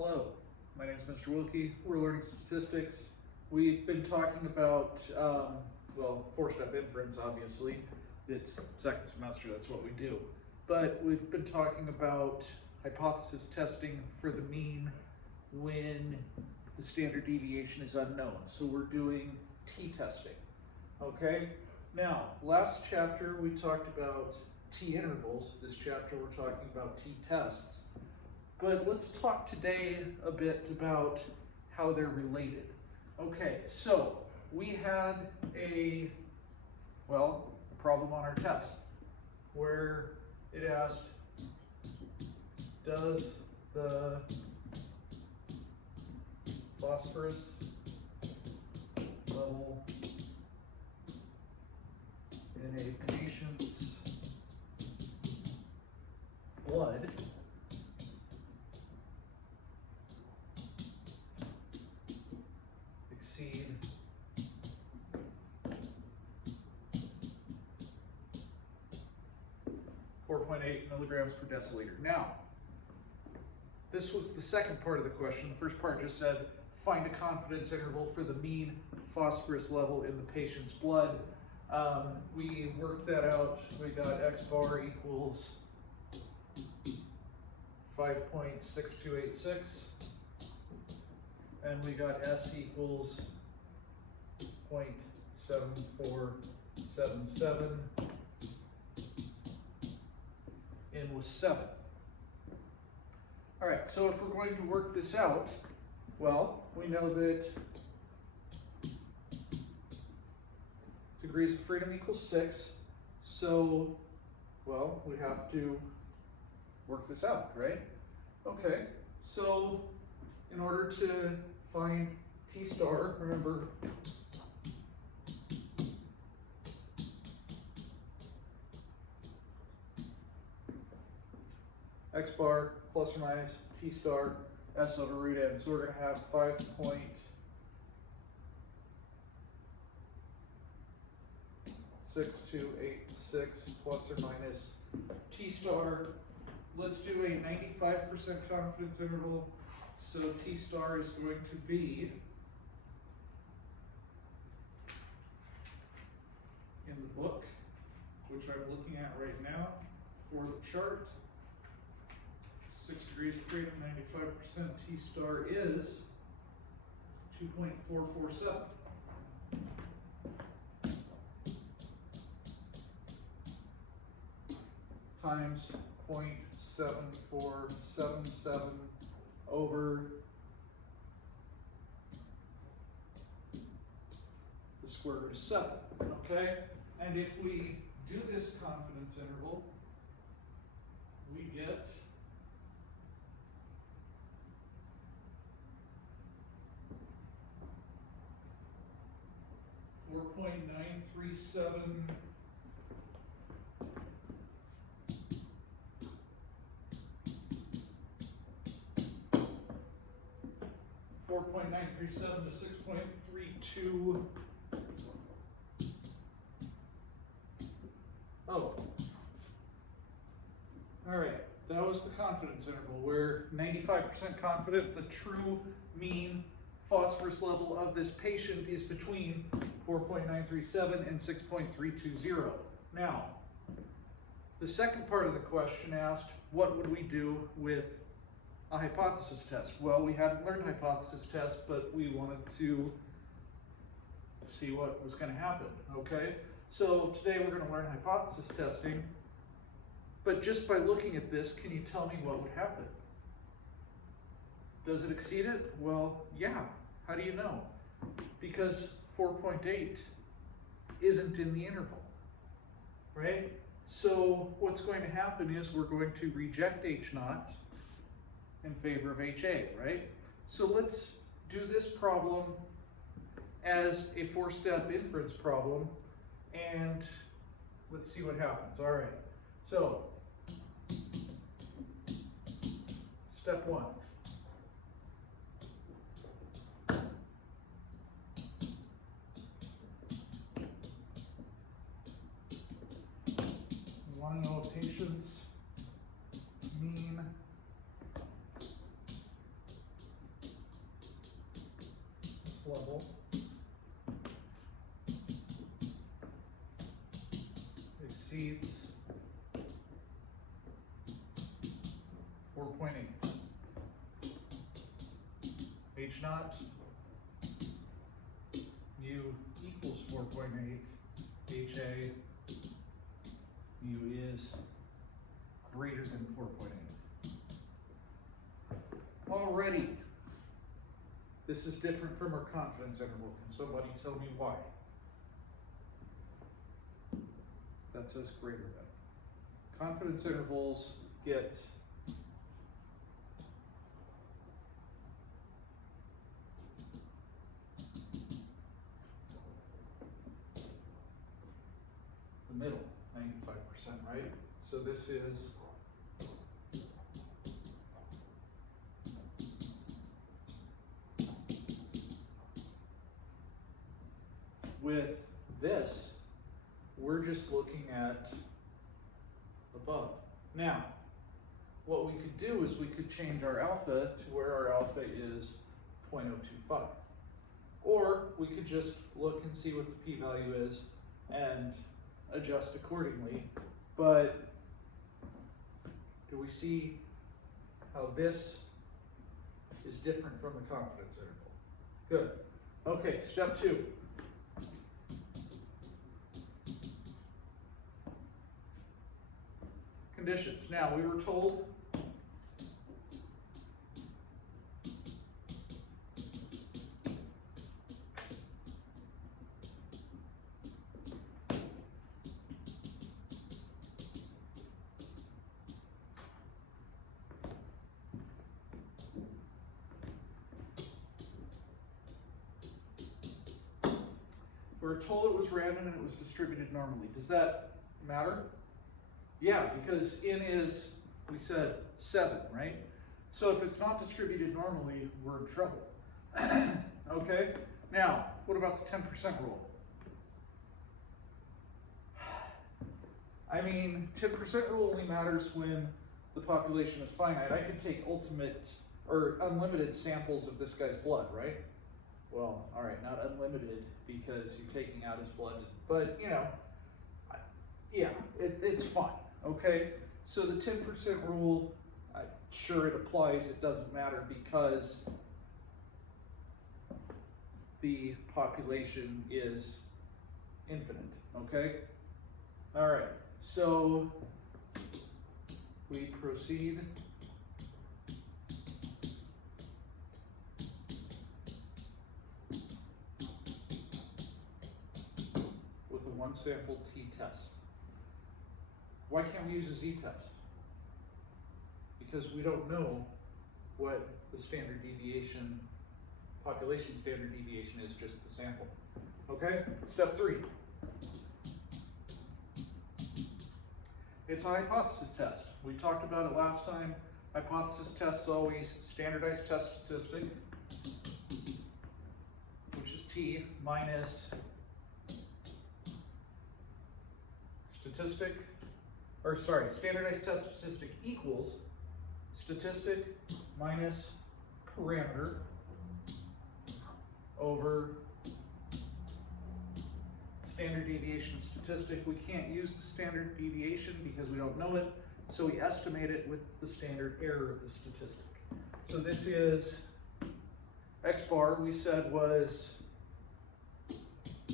Hello, my name is Mr. Wilke. We're learning statistics. We've been talking about, four-step inference, obviously. It's second semester, that's what we do. But we've been talking about hypothesis testing for the mean when the standard deviation is unknown. So we're doing t-testing, okay? Now, last chapter we talked about t-intervals. This chapter we're talking about t-tests. But let's talk today a bit about how they're related. Okay, so we had a problem on our test where it asked, does the phosphorus level in a patient's blood exceed 4.8 milligrams per deciliter. Now, this was the second part of the question. The first part just said, find a confidence interval for the mean phosphorus level in the patient's blood. We worked that out. We got X bar equals 5.6286, and we got S equals 0.7477. N was 7. All right, so if we're going to work this out, well, we know that degrees of freedom equals 6, so, well, we have to work this out, right? Okay, so in order to find T star, remember, X bar plus or minus T star S over root n. So we're going to have 5.6286 plus or minus T star. Let's do a 95% confidence interval. So T star is going to be in the book, which I'm looking at right now for the chart. 6 degrees of freedom, 95%. T star is 2.447. Times 0.7477 over the square root of 7, okay? And if we do this confidence interval, we get 4.937 to 6.32. Oh. All right, that was the confidence interval. We're 95% confident the true mean phosphorus level of this patient is between 4.937 and 6.320. Now, the second part of the question asked, what would we do with a hypothesis test? Well, we hadn't learned hypothesis test, but we wanted to see what was going to happen, okay? So today we're going to learn hypothesis testing, but just by looking at this, can you tell me what would happen? Does it exceed it? Well, yeah. How do you know? Because 4.8 isn't in the interval, right? So what's going to happen is we're going to reject H0 in favor of HA, right? So let's do this problem as a four-step inference problem, and let's see what happens. All right, so step 1. We want to know a patient's mean level exceeds 4.8. H naught mu equals 4.8. HA mu is greater than 4.8. Alrighty. This is different from our confidence interval. Can somebody tell me why? That says greater than. Confidence intervals get the middle, 95%, right? So this is with this, we're just looking at above. Now, what we could do is we could change our alpha to where our alpha is 0.025. Or we could just look and see what the p-value is and adjust accordingly. But do we see how this is different from the confidence interval? Good. Okay, step 2. Conditions. Now, we were told it was random and it was distributed normally. Does that matter? Yeah, because n is, we said 7, right? So if it's not distributed normally, we're in trouble. Okay? Now, what about the 10% rule? I mean, 10% rule only matters when the population is finite. I could take ultimate or unlimited samples of this guy's blood, right? Well, all right, not unlimited because you're taking out his blood, but you know, yeah, it's fine. Okay, so the 10% rule, sure it applies, it doesn't matter because the population is infinite, okay? All right, so we proceed with a one sample t-test. Why can't we use a z-test? Because we don't know what the standard deviation, population standard deviation is, just the sample. Okay, step 3. It's a hypothesis test. We talked about it last time. Hypothesis test is always standardized test statistic, which is t, minus statistic, or sorry, standardized test statistic equals statistic minus parameter over standard deviation of statistic. We can't use the standard deviation because we don't know it, so we estimate it with the standard error of the statistic. So this is x bar, we said was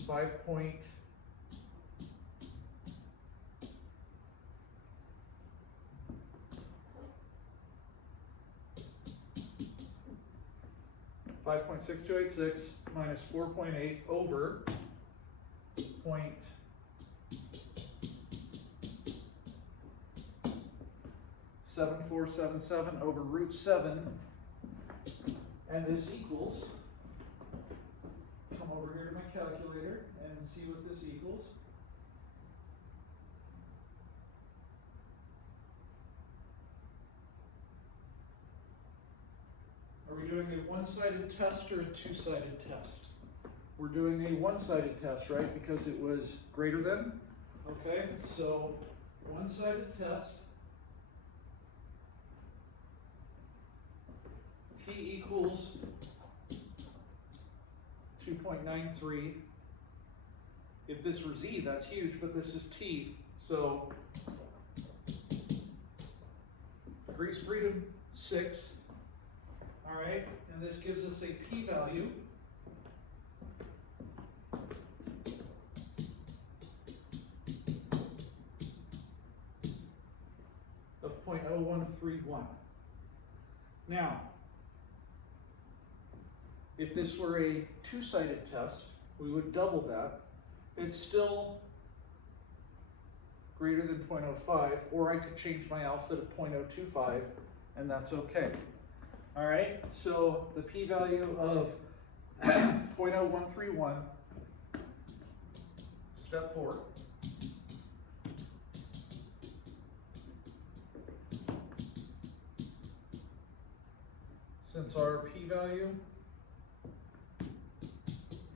5.6286 minus 4.8 over 0.7477 over root 7, and this equals, come over here to my calculator and see what this equals. Are we doing a one-sided test or a two-sided test? We're doing a one-sided test, right? Because it was greater than. Okay, so one-sided test. T equals 3.93. If this were Z, that's huge, but this is T, so degrees of freedom, 6. All right, and this gives us a p-value of 0.0131. Now, if this were a two-sided test, we would double that. It's still greater than 0.05, or I could change my alpha to 0.025, and that's okay. All right, so the p-value of 0.0131, step 4. Since our p-value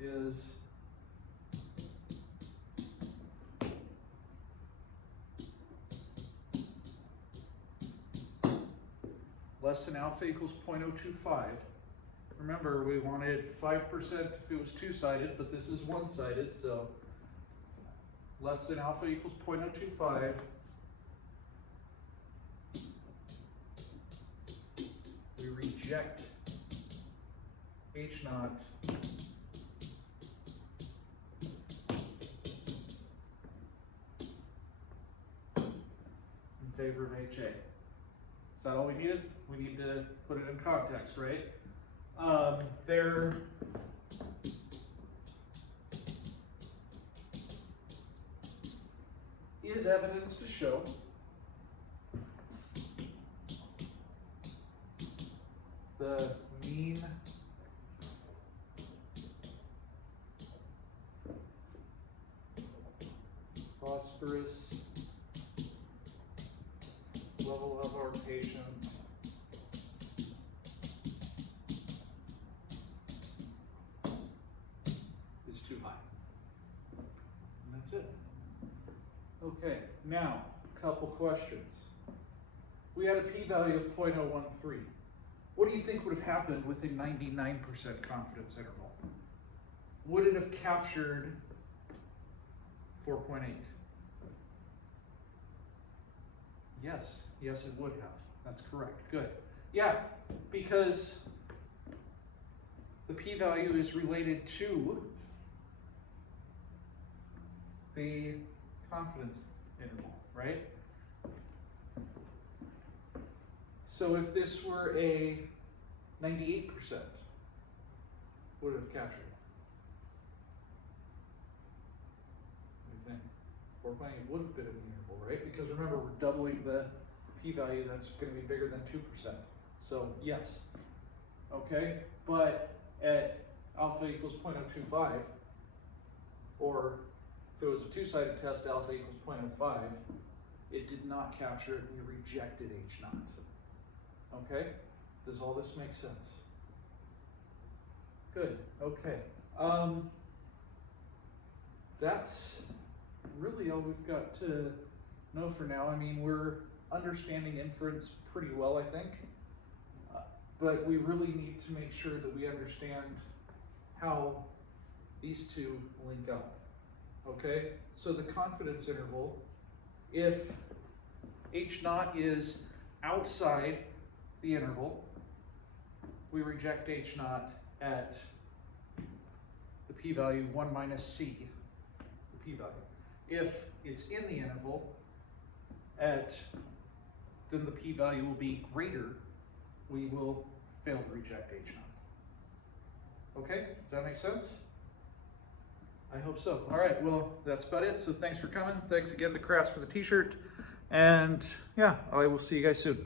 is less than alpha equals 0.025. Remember, we wanted 5% if it was two-sided, but this is one-sided, so less than alpha equals 0.025. We reject H naught in favor of HA. Is that all we needed? We need to put it in context, right? There is evidence to show the mean phosphorus level of our patient is too high. And that's it. Okay, now, a couple questions. We had a p-value of 0.013. What do you think would have happened with a 99% confidence interval? Would it have captured 4.8? Yes, yes it would have. That's correct, good. Yeah, because the p-value is related to the confidence interval, right? So if this were a 98%, would it have captured? What do you think? 4.8 would have been in the interval, right? Because remember, we're doubling the p-value, that's going to be bigger than 2%. So yes, okay? But at alpha equals 0.025, or if it was a two-sided test, alpha equals 0.05, it did not capture it, we rejected H naught. Okay, does all this make sense? Good, okay. That's really all we've got to know for now. I mean, we're understanding inference pretty well, I think. But we really need to make sure that we understand how these two link up. Okay, so the confidence interval, if H naught is outside the interval, we reject H naught at the p-value 1 minus c, the p-value. If it's in the interval, then the p-value will be greater, we will fail to reject H naught. Okay, does that make sense? I hope so. All right, well, that's about it. So thanks for coming. Thanks again to Crafts for the t-shirt. And yeah, I will see you guys soon.